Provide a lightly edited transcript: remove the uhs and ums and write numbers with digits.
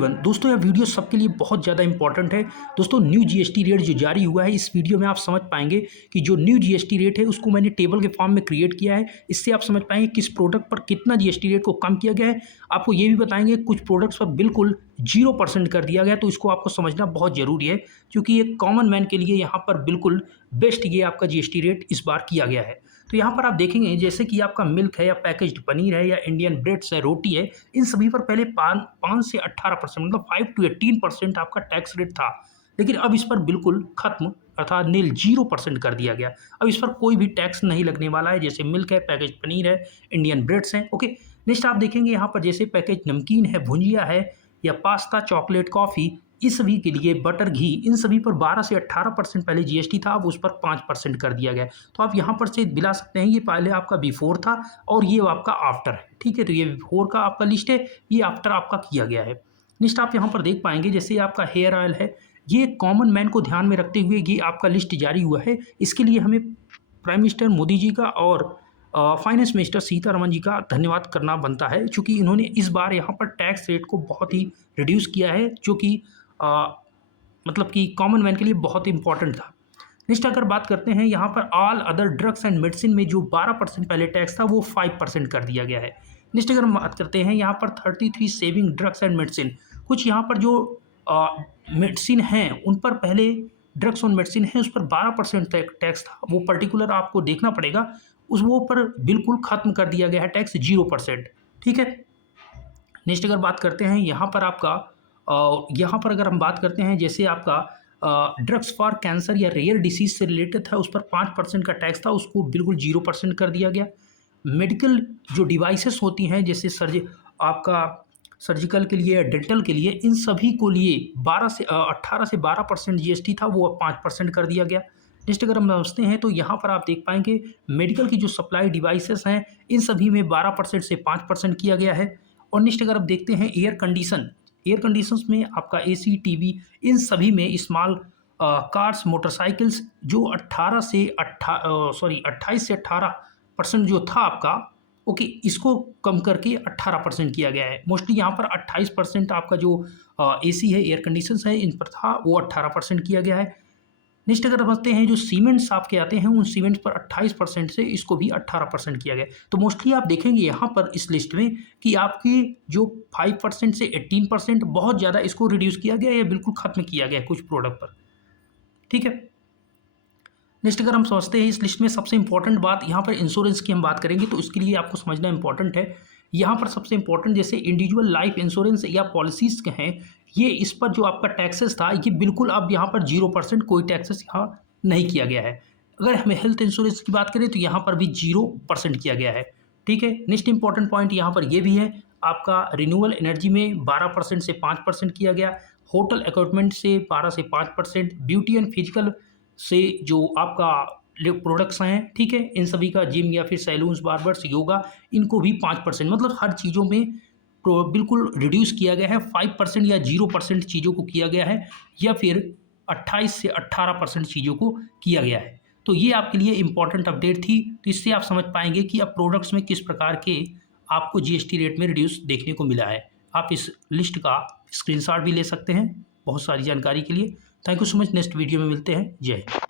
दोस्तों यह वीडियो सबके लिए बहुत ज़्यादा इंपॉर्टेंट है। दोस्तों न्यू जीएसटी रेट जो जारी हुआ है, इस वीडियो में आप समझ पाएंगे कि जो न्यू जीएसटी रेट है उसको मैंने टेबल के फॉर्म में क्रिएट किया है। इससे आप समझ पाएंगे किस प्रोडक्ट पर कितना जीएसटी रेट को कम किया गया है। आपको ये भी बताएंगे कुछ प्रोडक्ट्स पर बिल्कुल 0% कर दिया गया है, तो इसको आपको समझना बहुत ज़रूरी है क्योंकि एक कॉमन मैन के लिए यहाँ पर बिल्कुल बेस्ट ये आपका जीएसटी रेट इस बार किया गया है। तो यहाँ पर आप देखेंगे जैसे कि आपका मिल्क है या पैकेज्ड पनीर है या इंडियन ब्रेड्स है, रोटी है, इन सभी पर पहले 5 से 18% मतलब 5 to 18% आपका टैक्स रेट था, लेकिन अब इस पर बिल्कुल खत्म अर्थात नील 0% कर दिया गया। अब इस पर कोई भी टैक्स नहीं लगने वाला है। जैसे मिल्क है, पैकेज पनीर है, इंडियन ब्रेड्स हैं। ओके, नेक्स्ट आप देखेंगे यहाँ पर जैसे पैकेज नमकीन है, भुंजिया है या पास्ता, चॉकलेट, कॉफ़ी, इस सभी के लिए बटर, घी, इन सभी पर 12 से 18% पहले जीएसटी था, अब उस पर 5% कर दिया गया। तो आप यहाँ पर से दिला सकते हैं, ये पहले आपका बिफोर था और ये आपका आफ्टर है। ठीक है, तो ये बिफोर का आपका लिस्ट है, ये आफ्टर आपका किया गया है। नेक्स्ट आप यहाँ पर देख पाएंगे जैसे आपका हेयर ऑयल है, ये कॉमन मैन को ध्यान में रखते हुए ये आपका लिस्ट जारी हुआ है। इसके लिए हमें प्राइम मिनिस्टर मोदी जी का और फाइनेंस मिनिस्टर सीतारमन जी का धन्यवाद करना बनता है, क्योंकि इन्होंने इस बार यहाँ पर टैक्स रेट को बहुत ही रिड्यूस किया है, जो कि मतलब कि कॉमन मैन के लिए बहुत इंपॉर्टेंट था। नेक्स्ट अगर बात करते हैं यहाँ पर all other drugs and medicine में जो 12% पहले टैक्स था वो 5% कर दिया गया है। नेक्स्ट अगर हम बात करते हैं यहाँ पर 33 सेविंग ड्रग्स एंड मेडिसिन, कुछ यहाँ पर जो मेडिसिन हैं उन पर पहले ड्रग्स और मेडिसिन है उस पर 12% टैक्स था, वो पर्टिकुलर आपको देखना पड़ेगा, उस वो पर बिल्कुल ख़त्म कर दिया गया है टैक्स 0%। ठीक है, नेक्स्ट अगर बात करते हैं यहाँ पर आपका यहाँ पर अगर हम बात करते हैं जैसे आपका ड्रग्स फॉर कैंसर या रेयर डिसीज से रिलेटेड था, उस पर 5% का टैक्स था, उसको बिल्कुल 0% कर दिया गया। मेडिकल जो डिवाइसेस होती हैं जैसे आपका सर्जिकल के लिए, डेंटल के लिए, इन सभी को लिए 18 से 12% जीएसटी था, वो अब 5% कर दिया गया। नेक्स्ट अगर हम समझते हैं तो यहाँ पर आप देख पाएंगे मेडिकल की जो सप्लाई डिवाइसेस हैं इन सभी में 12% से 5% किया गया है। और नेक्स्ट अगर आप देखते हैं एयर कंडीशंस में आपका एसी, टीवी, इन सभी में स्मॉल कार्स, मोटरसाइकिल्स जो 28 से 18% जो था आपका, ओके, इसको कम करके 18% किया गया है। मोस्टली यहाँ पर 28% आपका जो एसी है, एयर कंडीशंस है, इन पर था, वो 18% किया गया है। नेक्स्ट अगर समझते हैं जो सीमेंट्स आपके आते हैं उन सीमेंट्स पर 28% से इसको भी 18% किया गया। तो मोस्टली आप देखेंगे यहाँ पर इस लिस्ट में कि आपकी जो 5% से 18% बहुत ज़्यादा इसको रिड्यूस किया गया या बिल्कुल ख़त्म किया गया कुछ प्रोडक्ट पर। ठीक है, नेक्स्ट अगर हम समझते हैं इस लिस्ट में सबसे इंपॉर्टेंट बात, यहाँ पर इंश्योरेंस की हम बात करेंगे तो इसके लिए आपको समझना इंपॉर्टेंट है। यहाँ पर सबसे इंपॉर्टेंट जैसे इंडिविजुअल लाइफ इंश्योरेंस या पॉलिसीज़ के हैं, ये इस पर जो आपका टैक्सेस था ये बिल्कुल अब यहाँ पर 0%, कोई टैक्सेस यहाँ नहीं किया गया है। अगर हमें हेल्थ इंश्योरेंस की बात करें तो यहाँ पर भी 0% किया गया है। ठीक है, नेक्स्ट इंपॉर्टेंट पॉइंट यहाँ पर ये भी है, आपका रिन्यूएबल एनर्जी में 12% से 5% किया गया, होटल इक्विपमेंट से 12 से 5%, ब्यूटी एंड फिजिकल से जो आपका प्रोडक्ट्स हैं, ठीक है, इन सभी का जिम या फिर सैलून्स, बार्बर्स, योगा, इनको भी 5%, मतलब हर चीज़ों में बिल्कुल रिड्यूस किया गया है। 5% या 0% चीज़ों को किया गया है या फिर 28 से 18% चीज़ों को किया गया है। तो ये आपके लिए इंपॉर्टेंट अपडेट थी। तो इससे आप समझ पाएंगे कि अब प्रोडक्ट्स में किस प्रकार के आपको जीएसटी रेट में रिड्यूस देखने को मिला है। आप इस लिस्ट का स्क्रीनशॉट भी ले सकते हैं बहुत सारी जानकारी के लिए। Thank you so much. Next video में मिलते हैं। जय हिंद।